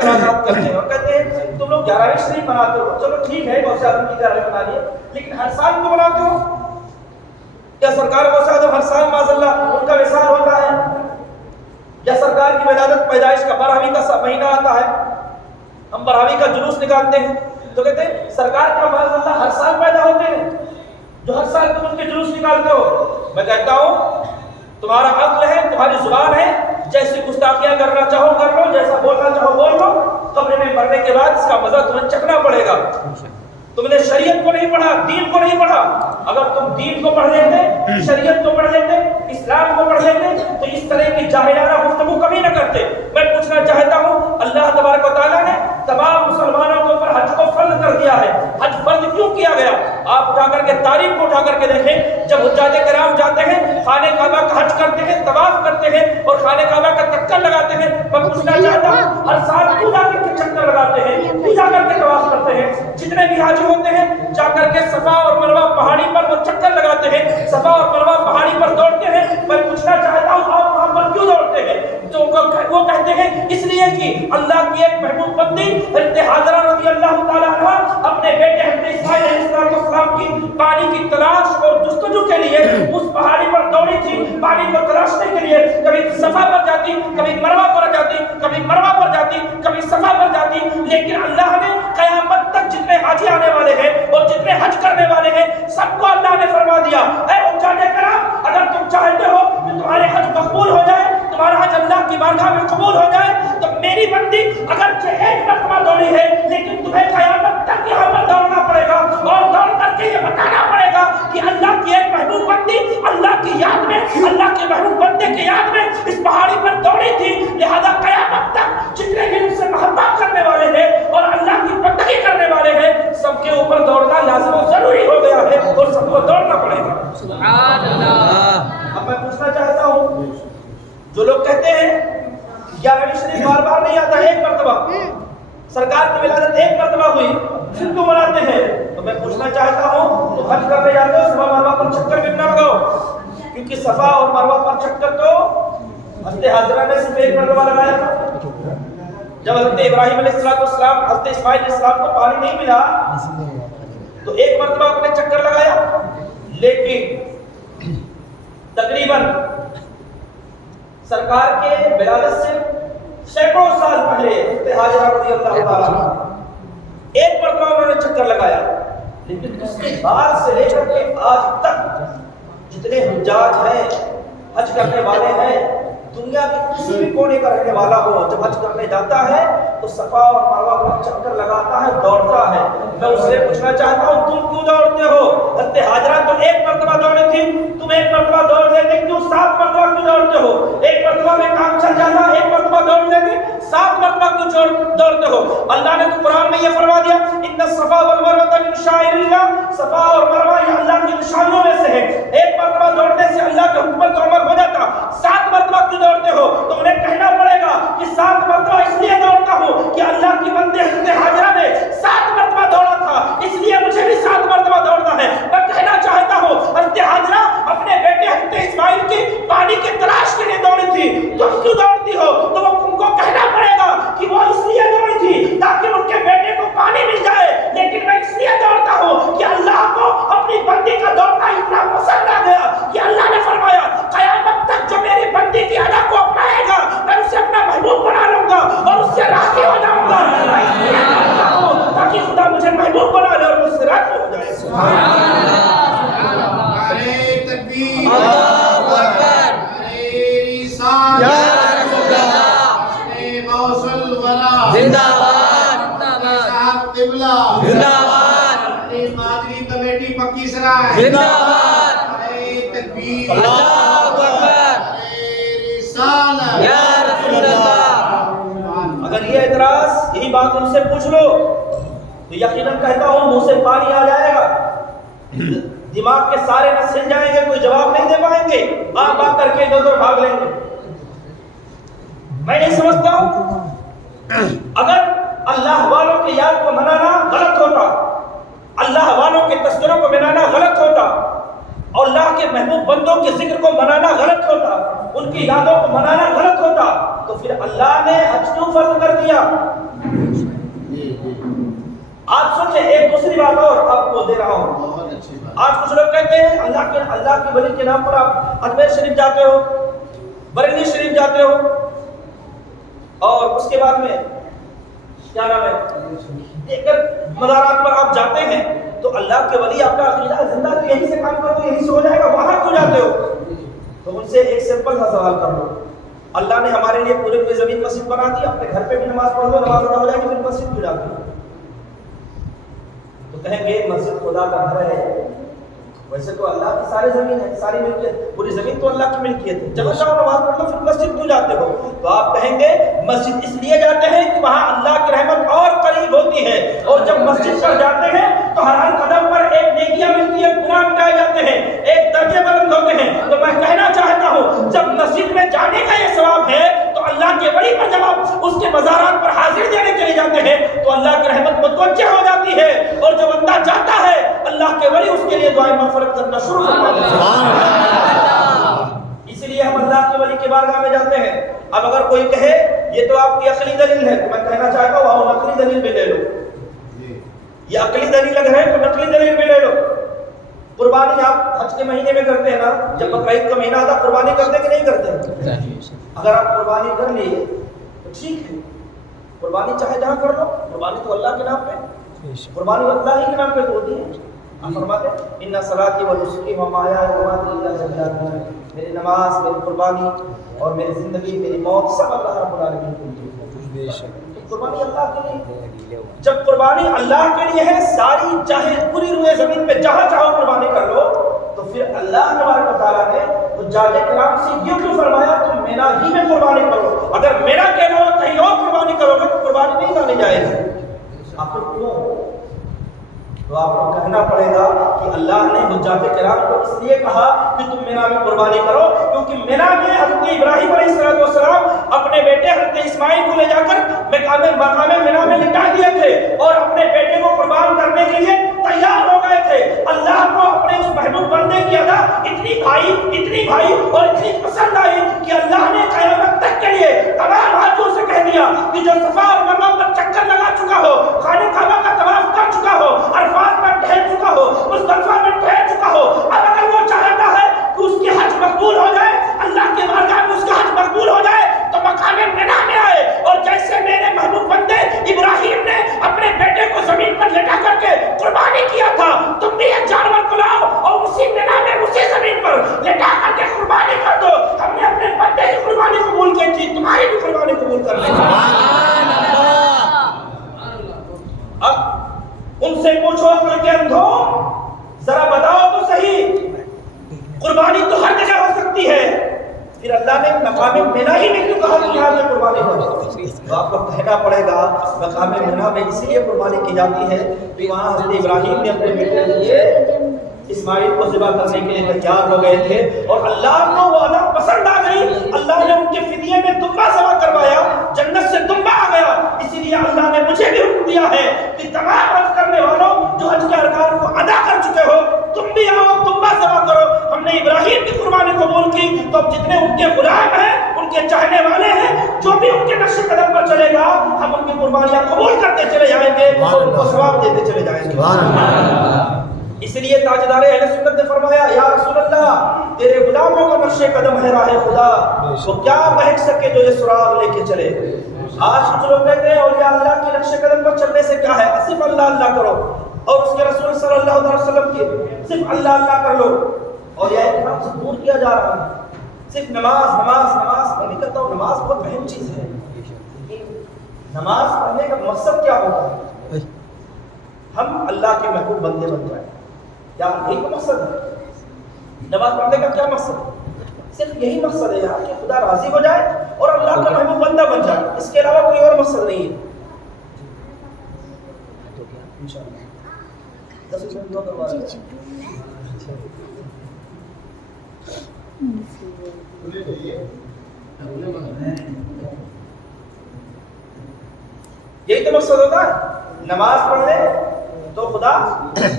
اعتراضات کرتے ہیں اور کہتے ہیں تم لوگ 11ویں شریف مناتے ہو، چلو ٹھیک ہے غوث اعظم کی 11ویں منا لیے، لیکن ہر سال کیوں مناتے ہو؟ کیا سرکار غوث اعظم ہر سال معاذ اللہ ان کا وصال ہوتا ہے؟ یا سرکار کی ولادت پیدائش کا 12ویں کا مہینہ آتا ہے، ہم 12ویں کا جلوس نکالتے ہیں، تو کہتے ہیں سرکار کا معاذ اللہ ہر سال پیدا ہوتے ہیں جو ہر سال تم ان کے جلوس نکالتے ہو؟ میں کہتا ہوں تمہارا عقل ہے، تمہاری زبان ہے، جیسی گستاخیاں کرنا چاہو کر لو، جیسا بولنا چاہو بول لو، قبر میں مرنے کے بعد اس کا مزہ تمہیں چکھنا پڑے گا۔ تم نے شریعت کو نہیں پڑھا، دین کو نہیں پڑھا۔ اگر تم دین کو پڑھ لیتے، شریعت کو پڑھ لیتے، اسلام کو پڑھ لیتے تو اس طرح کی جاہلانہ گفتگو کبھی نہ کرتے۔ میں پوچھنا چاہتا ہوں اللہ تبارک و تعالیٰ نے تمام مسلمانوں کے اوپر حج کو فرض کر دیا ہے، حج فرض کیوں کیا گیا؟ آپ اٹھا کر کے تاریخ کو اٹھا کر کے دیکھیں، جب حجاج کرام جاتے ہیں خانہ کعبہ کا حج کرتے ہیں، طواف کرتے ہیں اور خانہ کعبہ کا چکر لگاتے ہیں، میں پوچھنا چاہتا ہوں ہر سال کیوں جا کر کے چکر لگاتے ہیں، کیوں جا کر کے طواف کرتے ہیں؟ جتنے بھی حاجی ہوتے ہیں جا کر کے صفا اور مروہ پہاڑی پر وہ چکر لگاتے ہیں، صفا اور مروہ پہاڑی پر دوڑتے ہیں۔ میں پوچھنا چاہتا ہوں آپ وہاں پر کیوں دوڑتے ہیں؟ تو وہ کہتے ہیں اس لیے کہ اللہ کی ایک محبوب بندی حضرت حاجرہ رضی اللہ تعالیٰ عنہ اپنے بیٹے حضرت اسماعیل علیہ السلام کی پانی کی تلاش اور جستجو کے لیے اس پہاڑی پر دوڑی تھی، پانی کو تلاشنے کے لیے کبھی صفا پر جاتی، کبھی مروہ پر جاتی، کبھی مروہ پر جاتی، کبھی صفا پر جاتی، لیکن اللہ نے قیامت تک جتنے حاجی آنے والے ہیں اور جتنے حج کرنے والے ہیں سب کو اللہ نے فرما دیا اے حجاج کرام اگر تم چاہتے ہو کہ تمہارے حج مقبول ہو جائے، تمہارا حج اللہ کی بارگاہ میں قبول ہو جائے، تو میری بندی اگرچہ ایک مرتبہ دوڑی ہے لیکن تمہیں قیامت تک یہاں پر دوڑنا پڑے گا اور دوڑ کر کے یہ بتانا پڑے گا کہ اللہ کی ایک محبوب بندی اللہ کی یاد میں، اللہ کے محبوب بندے کی یاد میں اس پہاڑی پر دوڑی تھی، لہذا قیامت تک جتنے بھی ان سے محبت کرنے والے ہیں اور اللہ کی بندگی کرنے والے ہیں سب کے اوپر دوڑنا لازم و ضروری ہو گیا ہے اور سب کو دوڑنا پڑے گا۔ سبحان اللہ۔ اب میں پوچھنا چاہتا ہوں جو لوگ کہتے ہیں 11ویں شریف بار بار نہیں آتا، ایک مرتبہ سرکار کی ولادت ایک مرتبہ ہوئی پھر کیوں مناتے ہیں؟ تو میں پوچھنا چاہتا ہوں تو حج کرنے جاتے ہو صفا مروہ پر چکر بھی نہ لگاؤ، کیونکہ صفا اور مروہ پر چکر تو حضرت حاجرہ نے صرف ایک مرتبہ لگایا تھا۔ جب حضرت ابراہیم علیہ السلام حضرت اسماعیل علیہ السلام کو پانی نہیں ملا تو ایک مرتبہ اپنے چکر لگایا، لیکن تقریباً سرکار کے ولادت سے سینکڑوں سال پہلے حضرت حاجرہ رضی اللہ تعالیٰ ایک مرتبہ انہوں نے چکر لگایا، لیکن اس کے بعد سے لے کر کے آج تک جتنے حجاج ہیں، حج کرنے والے ہیں، دنیا کے کسی بھی کونے کا رہنے والا ہو جب حج کرنے جاتا ہے تو صفا اور مروہ پر چکر لگاتا ہے، دوڑتا ہے۔ میں اس سے پوچھنا چاہتا ہوں تم کیوں دوڑتے ہو؟ حضرت حاجرہ تو ایک مرتبہ دوڑی تھی، تم ایک مرتبہ دوڑ لیتے کیوں 7 مرتبہ کیوں دوڑتے ہو؟ ایک مرتبہ میں کام چل جاتا، ایک مرتبہ دوڑ لیتے 7 مرتبہ کیوں دوڑتے ہو؟ اللہ نے تو قرآن میں یہ فرما دیا ان الصفا والمروہ من شعائر اللہ، صفا اور مروہ یہ اللہ کی نشانیوں میں سے ہے، ایک مرتبہ دوڑنے سے اللہ کے حکم پر عمل ہو جاتا، 7 مرتبہ کیوں دوڑتے ہو؟ تو انہیں کہنا پڑے گا کہ 7 مرتبہ اس لیے دوڑتا ہوں کہ اللہ کی بندے حضرت حاجرہ نے 7 مرتبہ دوڑا تھا، اس لیے مجھے بھی 7 مرتبہ دوڑنا ہے۔ میں کہنا چاہتا ہوں حضرت حاجرہ اپنے بیٹے حضرت اسماعیل کی پانی کی تلاش کے لیے دوڑی تھی، تم کیوں دوڑتی ہو؟ تو وہ تم کو کہنا پڑے گا کہ وہ اس لیے دوڑی تھی تاکہ ان کے بیٹے کو پانی مل جائے، لیکن میں اس لیے دوڑتا ہوں کہ اللہ کو اپنی بندی کا دوڑنا اتنا پسند آ گیا کہ اللہ نے فرمایا قیامت تک جو میری بندی کی ادا کو اپنائے گا میں اسے اپنا محبوب بنا لوں گا اور اس سے راضی ہو جاؤں گا، میں اس لیے دوڑتا ہوں تاکہ خدا مجھے محبوب بنا لے اور مجھ سے راضی ہو جائے۔ سبحان اللہ، نعرہ تکبیر، اللہ اکبر، نعرہ رسالت، یا رسول اللہ، غوث الورا زندہ باد، صاحب قبلہ زندہ باد، قادری کمیٹی پکی سرائے زندہ باد، نعرہ تکبیر، اللہ اکبر، نعرہ رسالت، یا رسول اللہ۔ اگر یہ اعتراض یہی بات ان سے پوچھ لو تو یقیناً کہتا ہوں منہ سے پانی آ جائے گا، دماغ کے سارے نس ہل جائیں گے، کوئی جواب نہیں دے پائیں گے، آپ آ کر کے ادھر ادھر بھاگ لیں گے۔ میں نہیں سمجھتا ہوں اگر اللہ والوں کی یاد کو منانا غلط ہوتا، اللہ والوں کے تذکروں کو منانا غلط ہوتا اور اللہ کے محبوب بندوں کے ذکر کو منانا غلط ہوتا، ان کی یادوں کو منانا غلط ہوتا، تو پھر اللہ نے حج کیوں فرض کر دیا؟ آپ سوچیں ایک دوسری بات اور آپ کو دے رہا ہوں. آج کچھ لوگ کہتے ہیں اللہ کے ولی کے نام پر آپ اجمیر شریف جاتے ہو, بریلی شریف جاتے ہو, اور اس کے بعد میں کیا نام ہے مزارات پر آپ جاتے ہیں, تو اللہ کے ولی آپ کا عقیدہ زندہ تو یہیں سے کام کرو, یہیں سے ہو جائے گا, وہاں کیوں جاتے ہو؟ تو ان سے ایک سمپل سا سوال کر لو, اللہ نے ہمارے لیے پورے زمین مسجد بنا دی, اپنے گھر پہ بھی نماز پڑھ لو, نماز ادا ہو جائے گی, پھر مسجد کیوں جاتے ہو؟ تو کہیں گے مسجد خدا کا گھر ہے. ویسے تو اللہ کی ساری زمین ہے, ساری ملکیت, پوری زمین تو اللہ کی ملکیت ہے, جب جاؤ نماز پڑھ لو, پھر مسجد کیوں جاتے ہو؟ تو آپ کہیں گے مسجد اس لیے جاتے ہیں کہ وہاں اللہ کی رحمت اور قریب ہوتی ہے, اور جب مسجد پر جاتے ہیں تو ہر قدم پر ایک نیکیاں ملتی ہے, گناہ مٹائے جاتے ہیں, ایک درجے بلند ہوتے ہیں. تو میں کہنا چاہتا ہوں جب مسجد میں جانے کا یہ ثواب ہے, تو اللہ کے ولی پر جب آپ اس کے مزارات پر حاضر دینے کے لیے جاتے ہیں تو اللہ کی رحمت متوجہ ہو جاتی ہے, اور جو بندہ جاتا ہے اللہ کے ولی اس کے لیے دعائیں مغفرت کرنا شروع کر دیتے ہیں. اس لیے ہم اللہ کے ولی کے بارگاہ میں جاتے ہیں. اب اگر کوئی کہے یہ تو آپ کی عقلی دلیل ہے, تو میں کہنا چاہتا ہوں وہ نقلی دلیل بھی لے لو. یہ عقلی دلیل اگر ہے تو نقلی دلیل بھی لے لو. قربانی آپ حج کے مہینے میں کرتے ہیں نا, جب بقرعید کا مہینہ آتا قربانی کرتے کہ نہیں کرتے؟ اگر آپ قربانی کر لیے تو ٹھیک ہے, قربانی چاہے جہاں کر لو, قربانی تو اللہ کے نام پہ, قربانی اللہ ہی کے نام پہ تو ہوتی ہے. آپ فرماتے ہیں ان صلاتی و نسکی و محیایا و مماتی للہ رب العالمین, میری نماز, میری قربانی اور میری زندگی, میری موت سب اللہ رب العالمین کے لیے. قربانی اللہ کے لیے. جب قربانی اللہ کے لیے ہے, ساری چاہے پوری روئے زمین پہ جہاں چاہو قربانی کر لو, تو پھر اللہ تبارک و تعالیٰ نے حجاج کرام سے یہ کیوں فرمایا تم مینا ہی میں قربانی کرو؟ اگر میرا کہنا ہو کہیں اور قربانی کرو گے تو قربانی نہیں مانی جائے گی. آخر کیوں؟ تو آپ کو کہنا پڑے گا کہ اللہ نے حجاج کرام کو اس لیے کہا کہ تم مینا میں قربانی کرو, کیونکہ مینا میں حضرت ابراہیم علیہ السلام اپنے بیٹے حضرت اسماعیل کو لے جا کر مقام مینا میں لٹا دیے تھے, اور اپنے بیٹے کو قربان کرنے کے لیے تیار ہو گئے تھے. اللہ کو اپنے اس محبوب بندے کی ادا اتنی بھائی اور اتنی پسند آئی کہ اللہ نے قیامت تک کے لیے تمام حاجیوں سے کہہ دیا کہ جو صفا اور مروہ پر چکر لگا چکا ہو, خانہ کعبہ کا طواف کر چکا ہو, عرفات میں ٹھہر چکا ہو, مزدلفہ میں ٹھہر چکا ہو, اب اگر وہ چاہتا ہے کہ اس کی حج مقبول ہو جائے, اللہ کے بارگاہ میں اس کا حج مقبول ہو جائے, تو مقام مینا میں آئے, اور جیسے میرے محبوب بندے ابراہیم نے اپنے بیٹے کو زمین پر لٹا کر کے قربانی کیا تھا, تم بھی ایک جانور کو لاؤ اور اسی مینا میں اسی زمین پر لٹا کر کے قربانی کر دو. ہم نے اپنے بندے کی قربانی قبول کی تھی, تمہاری بھی قربانی قبول کر لیں. اب ان سے پوچھو عقل کے اندھوں, ذرا بتاؤ تو صحیح, قربانی تو ہر جگہ ہو سکتی ہے, پھر اللہ نے مقام مینا ہی میں کیوں کہا کہ یہاں سے قربانی کرو؟ تو آپ کو کہنا پڑے گا مقام مینا میں اس لیے قربانی کی جاتی ہے کہ وہاں حضرت ابراہیم نے اپنے بیٹے کے لیے اسماعیل کو ذبح کرنے کے لیے تیار ہو گئے تھے, اور اللہ کو وہ ادا پسند آ گئی. اللہ نے ان کے فدیے میں دمبا ذبح کروایا, جنت سے دمبا آ گیا. اسی لیے اللہ نے مجھے بھی حکم دیا ہے کہ تمام حج کرنے والوں جو حج کے ارکان کو ادا کر چکے ہو, تم بھی آؤ دمبا ذبح کرو. ہم نے ابراہیم کی قربانی قبول کی, تو اب جتنے ان کے غلام ہیں, ان کے چاہنے والے ہیں, جو بھی ان کے نقش قدم پر چلے گا, ہم ان کی قربانیاں قبول کرتے چلے جائیں گے اور ان کو ثواب دیتے چلے جائیں گے. اس لیے تاجدار اہل سنت نے فرمایا یا رسول اللہ, تیرے غلاموں کا نقش قدم ہے راہ خدا, وہ کیا بہک سکے جو یہ سراغ لے کے چلے. آج کچھ لوگ کہتے ہیں اولیاء اللہ کے نقش قدم پر چلنے سے کیا ہے, صرف اللہ اللہ کرو, اور اس کے رسول صلی اللہ علیہ وسلم کی صرف اللہ اللہ کر لو, اور یہ ہم سے دور کیا جا رہا ہے. صرف نماز نماز نماز, میں نہیں کہتا ہوں نماز بہت اہم چیز ہے, نماز پڑھنے کا مقصد کیا ہوتا ہے؟ ہم اللہ کے محبوب بندے بن جائیں, کیا یہی تو مقصد ہے؟ نماز پڑھنے کا کیا مقصد ہے؟ صرف یہی مقصد ہے یار کہ خدا راضی ہو جائے اور اللہ کا محبوب بندہ بن جائے, اس کے علاوہ کوئی اور مقصد نہیں ہے. یہی تو مقصد ہوتا ہے, نماز پڑھ لے تو خدا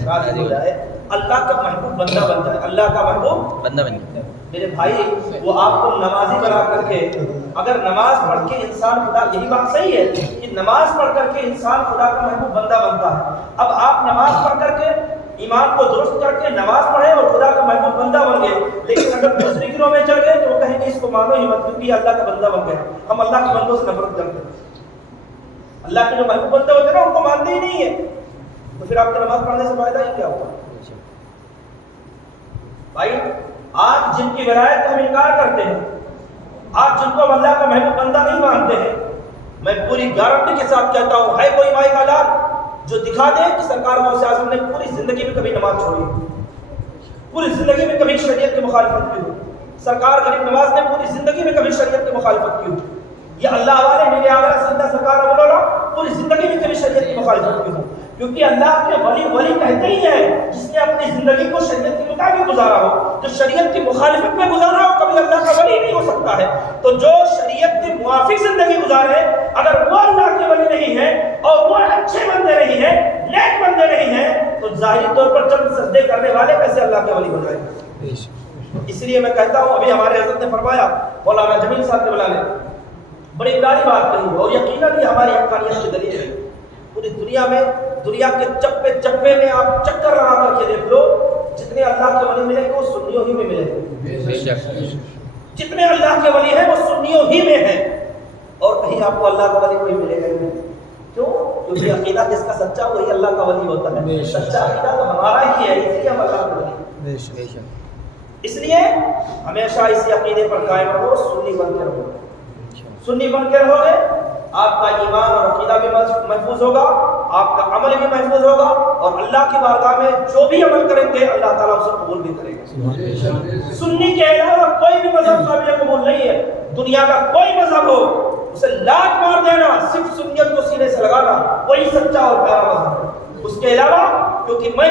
راضی ہو جائے, اللہ کا محبوب بندہ بن جائے, اللہ کا محبوب بندہ بن جائے. میرے بھائی وہ آپ کو نمازی بنا کر کے، اگر نماز پڑھ کے انسان خدا، یہی بات صحیح ہے کہ نماز پڑھ کر کے انسان خدا کا محبوب بندہ بنتا ہے. اب آپ نماز پڑھ کر کے ایمان کو درست کر کے نماز پڑھے اور خدا کا محبوب بندہ بن گئے، لیکن اگر دوسری گروہ میں چڑھ گئے تو وہ کہیں گے اس کو مانو ہی مت، کیونکہ یہ اللہ کا بندہ بن گیا. ہم اللہ کے بندوں سے نفرت کرتے ہیں، اللہ کے جو محبوب بندے ہوتے ہیں نا ان کو مانتے ہی نہیں ہے، تو پھر آپ کا نماز پڑھنے سے فائدہ ہی کیا ہوگا؟ بھائی آج جن کی ولایت کا ہم انکار کرتے ہیں، آج جن کو اللہ کا محبوب بندہ نہیں مانتے ہیں، میں پوری گارنٹی کے ساتھ کہتا ہوں ہے کوئی مائی کا لال جو دکھا دے کہ سرکار غوث اعظم نے پوری زندگی میں کبھی نماز چھوڑی، پوری زندگی میں کبھی شریعت کی مخالفت کی ہو، سرکار غریب نواز نے پوری زندگی میں کبھی شریعت کی مخالفت کی ہو، یہ اللہ والے میرے آگرہ سیدہ سرکار مولانا پوری زندگی میں کبھی شریعت کی مخالفت کی ہو، کیونکہ اللہ کے ولی کہتے ہی ہے جس نے اپنی زندگی کو شریعت کے مطابق گزارا ہو. جو شریعت کی مخالفت میں گزارا ہو کبھی اللہ کا ولی نہیں ہو سکتا ہے. تو جو شریعت کے موافق زندگی گزارے اگر وہ اللہ کے ولی نہیں ہے اور وہ اچھے بندے نہیں ہیں، نیک بندے نہیں ہیں، تو ظاہری طور پر چند سجدے کرنے والے کیسے اللہ کے ولی بن جائیں؟ اس لیے میں کہتا ہوں، ابھی ہمارے حضرت نے فرمایا، مولانا جمیل صاحب کے بلانے بڑی پیاری بات کہی اور یقیناً یہ ہماری حقانیت کی دلیل ہے. پوری دنیا میں، دنیا کے چپے چپے میں آپ چکر لگا کر کے دیکھ لو، جتنے اللہ کے ولی ملے گے وہ سنیوں ہی میں ملے گے. جتنے اللہ کے ولی ہیں وہ سنیوں ہی میں ہیں، اور کہیں آپ کو اللہ کا ولی کوئی ملے گا ہی نہیں. کیوں؟ کیونکہ عقیدہ جس کا سچا وہی اللہ کا ولی ہوتا ہے. سچا عقیدہ تو ہمارا ہی ہے، اس لیے ہم اللہ کا ولی. اس لیے ہمیشہ اسی عقیدے پر قائم رہو، سنی بن کے رہو. سنی بن کے رہو گے آپ کا ایمان اور عقیدہ بھی محفوظ ہوگا، آپ کا عمل بھی محفوظ ہوگا، اور اللہ کی بارگاہ میں جو بھی عمل کریں گے اللہ تعالیٰ اسے قبول بھی کرے گا. سنی کے علاوہ کوئی بھی مذہب قابل قبول نہیں ہے. دنیا کا کوئی مذہب ہو اسے لات مار دینا، صرف سنیت کو سینے سے لگانا، وہی سچا اور پیارا مذہب ہے. اس کے علاوہ کیونکہ میں